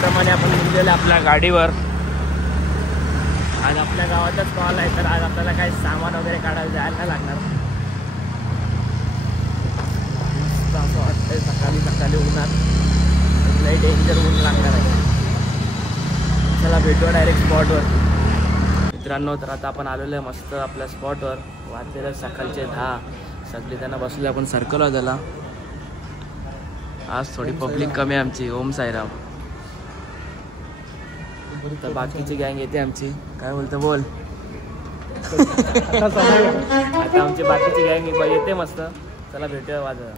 त्याप्रमाणे आपण निघलेलो आपल्या गाडीवर. आज आपल्या गावातच कॉल आहे तर आज आपल्याला काही सामान वगैरे काढायला जायला लागणार. असं वाटतंय सकाळी सकाळी उन्हात लई डेंजर ऊन लागणार आहे. चला भेटूया डायरेक्ट स्पॉटवर. मित्रांनो तर आता आपण आलेलो आहे मस्त आपल्या स्पॉटवर. वाजलेलं सकाळचे 10. सगळे जण बसले आपण सर्कल झाला. आज थोडी पब्लिक कमी आहे आमची. ओम साईराम. तर बाकीची गँग येते आमची. काय बोलतो बोल. आता आमची बाकीची गँग येते मस्त. चला भेटूया वाजवा.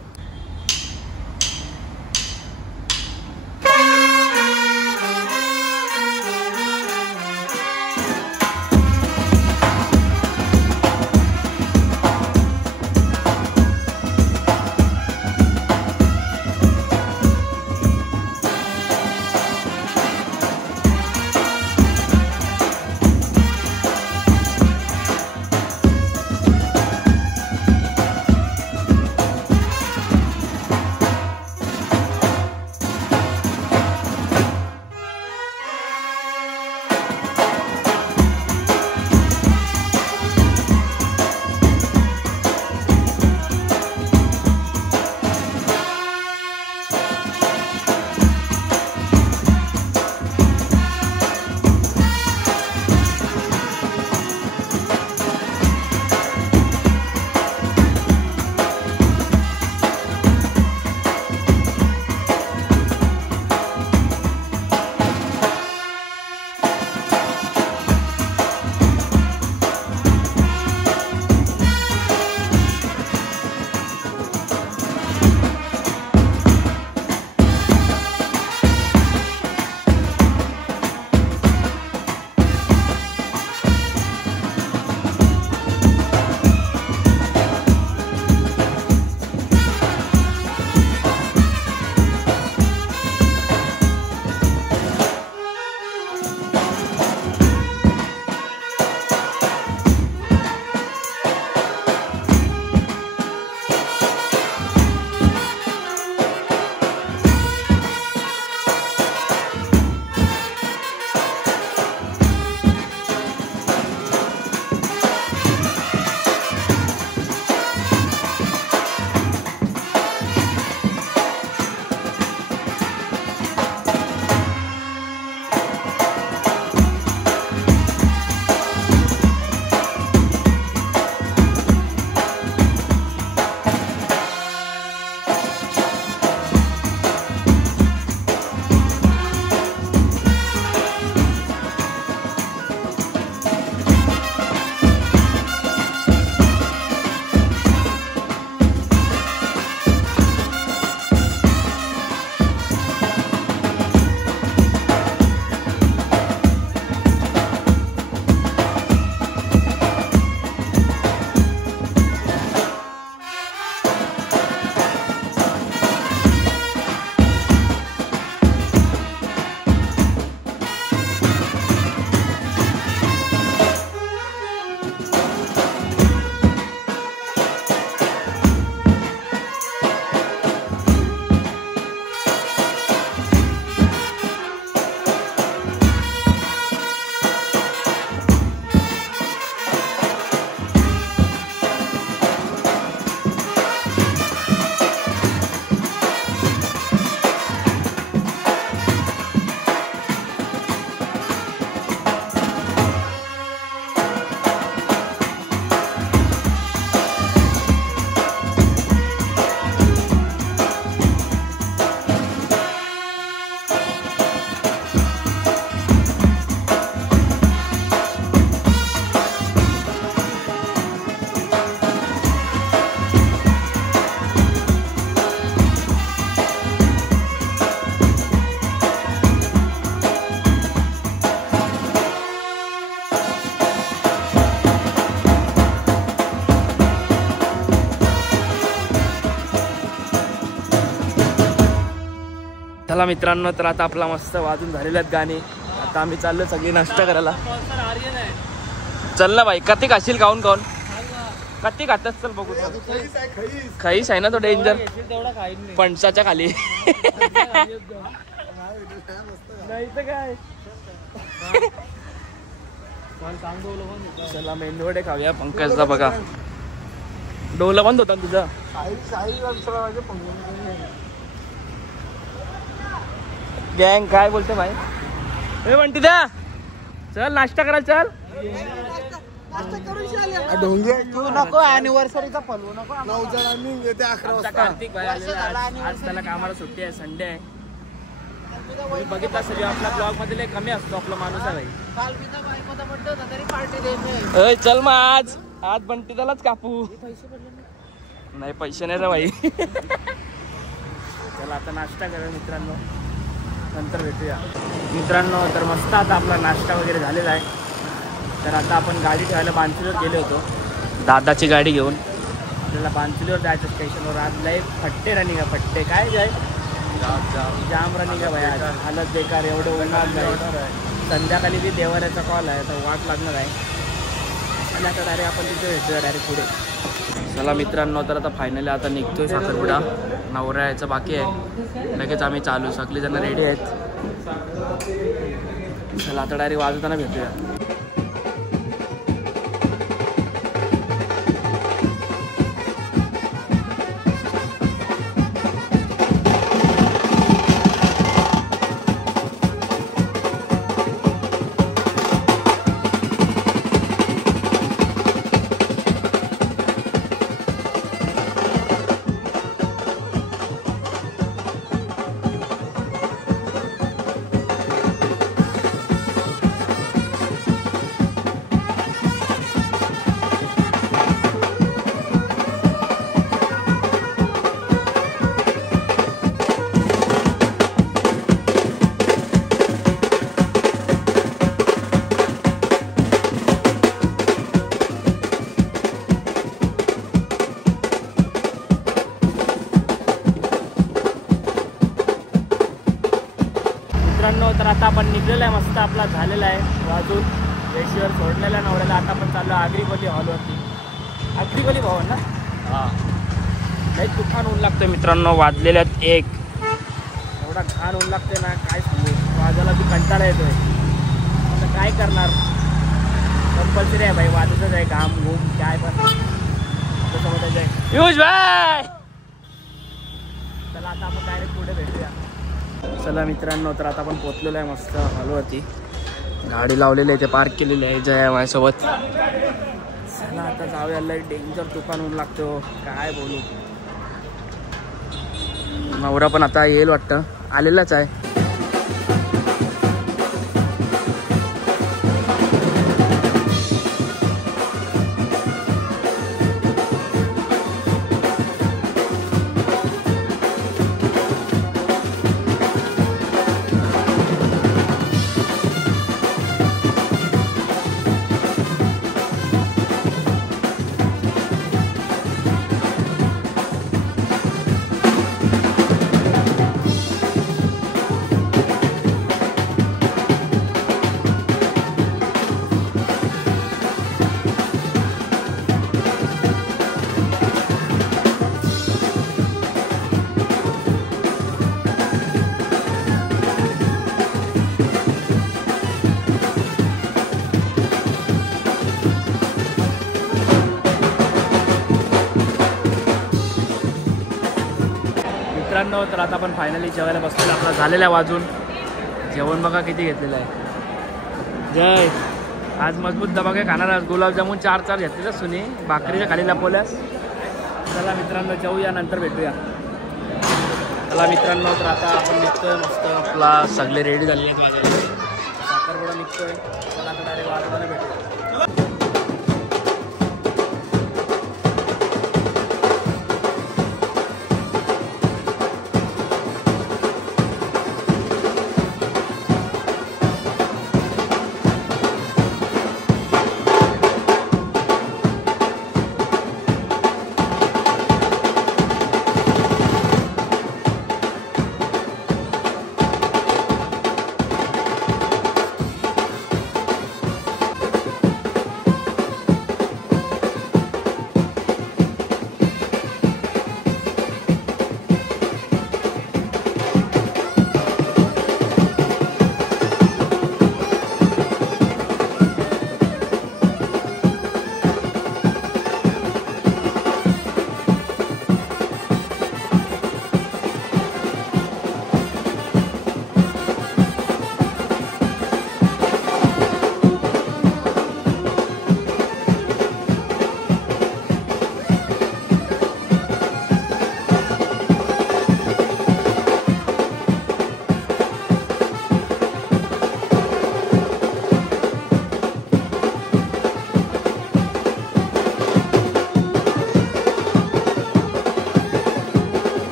चला मित्रांनो, तर आता आपला मस्त वाजून झालेले आहेत गाणी. आता आम्ही चाललो सगळी नाश्ता करायला. चल ना भाई, कती खाशील खाऊन खाऊन कती खातच चल बघू. खाईस आहे ना तो डेंजर, फणसाच्या खाली. नाही तर काय. चला मेंदूवडे खाऊया पंकजचा. बघा डोला बंद होता तुझा. गँग काय बोलते भाई. ए म्हणते द्या चल नाश्ता करायला चल. ढोंगे तू नको अॅनिव्हर्सरीचा फलवू नको. 9 जणांनी येते 11 वाजता. कार्तिक भाई आज त्याला कामाला सुट्टी आहे. संडे आहे. मी बघितलं असेल आपला ब्लॉग मध्ये लय कमी असतो आपला माणूस आहे भाई. काल मी तर बायकोचा बर्थडे होता तरी पार्टी देईन. अय चल मग आज बंटी त्यालाच कापू. नाही पैसे नाही रे भाई. चला आता नाश्ता करूया मित्रांनो. नंतर भेटूया मित्रांनो. तर मस्त आता आपला नाश्ता वगैरे झालेला आहे. तर आता आपण गाडी ठेवायला बांचुलीवर गेलो होतो दादाची गाडी घेऊन. आपल्याला बांचुलीवर जायचं स्टेशनवर. आज लय फट्टे रनिंग आहे. फट्टे काय जाय जाम रनिंग आहे भाई. आज हालत बेकार. एवढं उन्हात नाही. संध्याकाळी बी देवाऱ्याचा कॉल आहे तर वाट लागणार आहे. आणि आता डायरेक्ट आपण तिथे भेटूया डायरेक्ट पुढे. चला मित्रांनो तर आता फायनली आता निघतोय साखरपुडा. नवरा यायचं बाकी आहे. लगेच आम्ही चालू. सगळेजण रेडी आहेत. चला आता डायरेक्ट वाजवताना भेटूया. तर आता आपण निघलेला आहे. मस्त आपला झालेला आहे वाजून. वेशीवर सोडलेला आहे नवऱ्याला. आता आपण चाललो आग्रीपली हॉलवरती. आग्रीपली भवन ना. हां काही तुफान ऊन लागतोय मित्रांनो. वाजलेल्यात 1. एवढा घाण ऊन लागतोय ना काय सांगू. वाजायला बी कंटाळा येतोय. आता काय करणार. कंपल्सरी आहे भाई. वाजतच आहे. घाम घूम काय पण त्याच्यामध्ये आहे. पियुष भाई चला आता आपण डायरेक्ट पुढे भेटूया. चला मित्रांनो तर आता आपण पोचलेलो आहे मस्त हॉलवरती. गाडी लावलेली आहे ते पार्क केलेली आहे जय माझ्यासोबत. चला आता जाऊया. लय डेंजर तुफान ऊन लागतो काय बोलू. नवरा पण आता येईल वाटतं. आलेलाच आहे. मित्रांनो तर आता आपण फायनली जेवायला बसलेलो. आपला झालेला आहे वाजून. जेवण बघा किती घेतलेलं आहे. जय आज मजबूत दबाके खाणार. आज गुलाबजामुन 4 घेतलेलं सुनी. भाकरीच्या खाली लपवल्यास. चला मित्रांनो जेवूया नंतर भेटूया. चला मित्रांनो तर आता आपण निघतोय मस्त. आपला सगळे रेडी झालेले आहेत वाजायला. साखरपुडा निघतोय. चला आता डायरेक्ट वाजवायला भेटूया.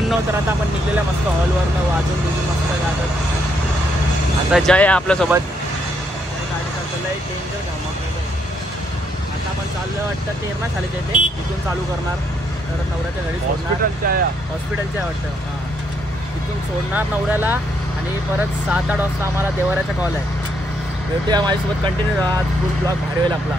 मित्रांनो, तर आता आपण निघलेल्या मस्त हॉलवरनं वाजून बिजून मस्त जातात. आता जय आहे आपल्यासोबत. गाडी चालतं लय डेंजर धमक. आता आपण चाललं वाटतं तेरणा शाळेच्या इथे, तिथून चालू करणार. तर नवऱ्याच्या घरी हॉस्पिटलच्या वाटतं. हां, तिथून सोडणार नवऱ्याला आणि परत 7-8 वाजता आम्हाला देवाऱ्याचा कॉल आहे. भेटूया माझ्यासोबत, कंटिन्यू राहा. फुल ब्लॉग भारी होईल आपला.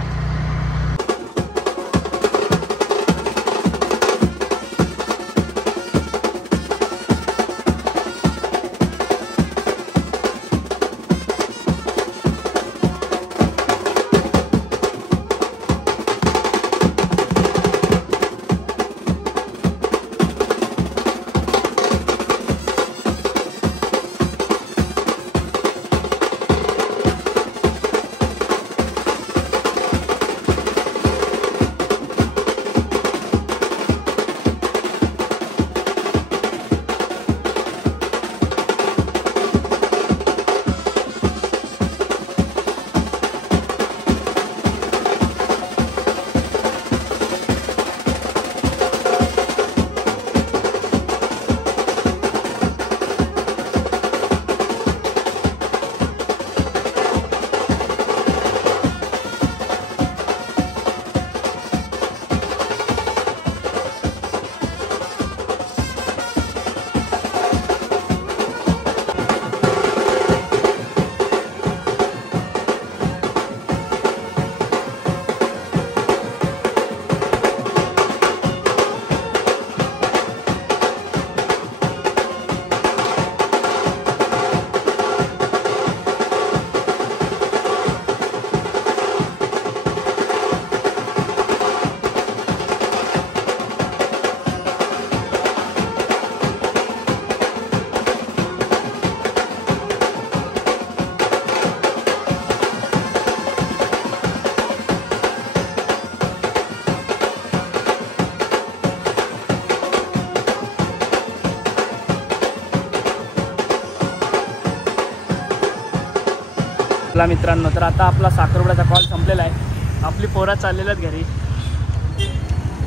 मित्रांनो, तर आता आपला साखरपुड्याचा कॉल संपलेला आहे. आपली पोरं चाललेलं घरी.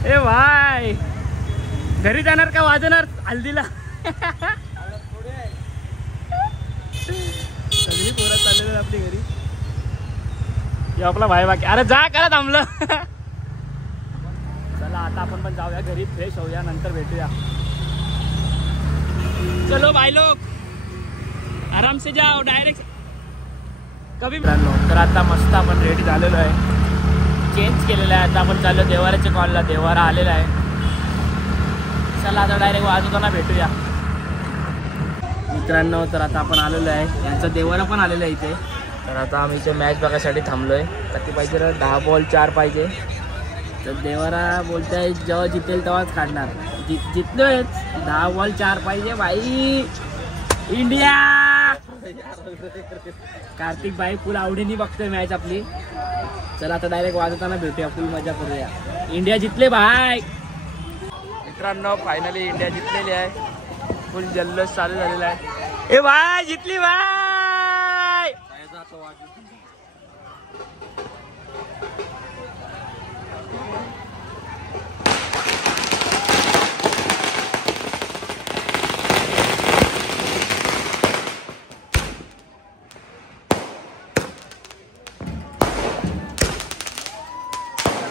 ए भाई, घरी जाणार का वाजणार हल्दीला? सगळी पोरं चाललेलं आपली घरी. आपला भाई बाकी. अरे जा, करा थांबलं. चला आता आपण पण जाऊया घरी, फ्रेश होऊया, नंतर भेटूया. चलो भाई लोग, आराम से जाओ, डायरेक्ट कभी. तर आता मस्त आपण रेडी झालेलो आहे, चेंज केलेलं आहे. आता आपण चाललो देवाऱ्याच्या कॉलला. देवारा आलेला आहे. चला आता डायरेक्ट वाजवताना भेटूया मित्रांनो. तर आता आपण आलेलो आहे, यांचा देवारा पण आलेला आहे इथे. तर आता आम्ही इथे मॅच बघायसाठी थांबलो आहे. किती पाहिजे रे? 10 बॉल 4 पाहिजे. तर देवारा बोलताय जेव्हा जितेल तेव्हाच काढणार. जितलोय 10 बॉल 4 पाहिजे भाई. इंडिया. कार्तिक भाई फुल आवडीने बघतोय मॅच आपली. चला आता डायरेक्ट वाजवताना भेटूया, फुल मजा करूया. इंडिया जितले भाई. मित्रांनो, फायनली इंडिया जितलेली आहे. फुल जल्लोष चालू झालेला आहे. ए भाई, जितली भाई.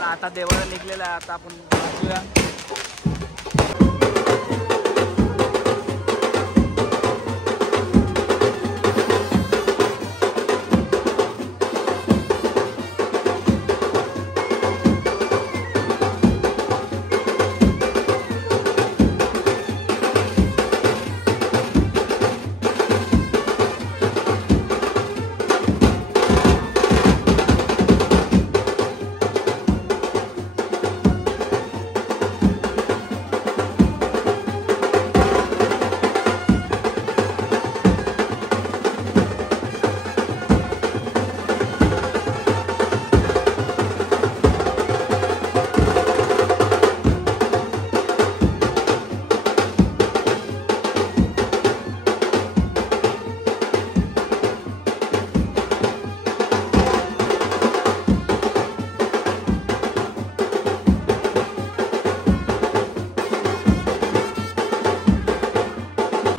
आता देवाला निघलेला आहे. आता आपण बघूया.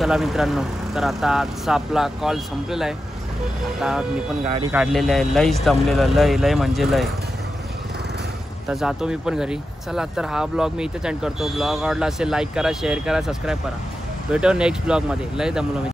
चला मित्रांनो, तर आता आजचा आपला कॉल संपलेला आहे. आता मी पण गाडी काढलेली आहे, लईच दमलेलं, लय म्हणजे लय. तर जातो मी पण घरी. चला तर हा ब्लॉग मी इथेच एंड करतो. ब्लॉग आवडला असेल लाईक करा, शेअर करा, सबस्क्राईब करा. भेटू नेक्स्ट ब्लॉगमध्ये. लय दमलो मी.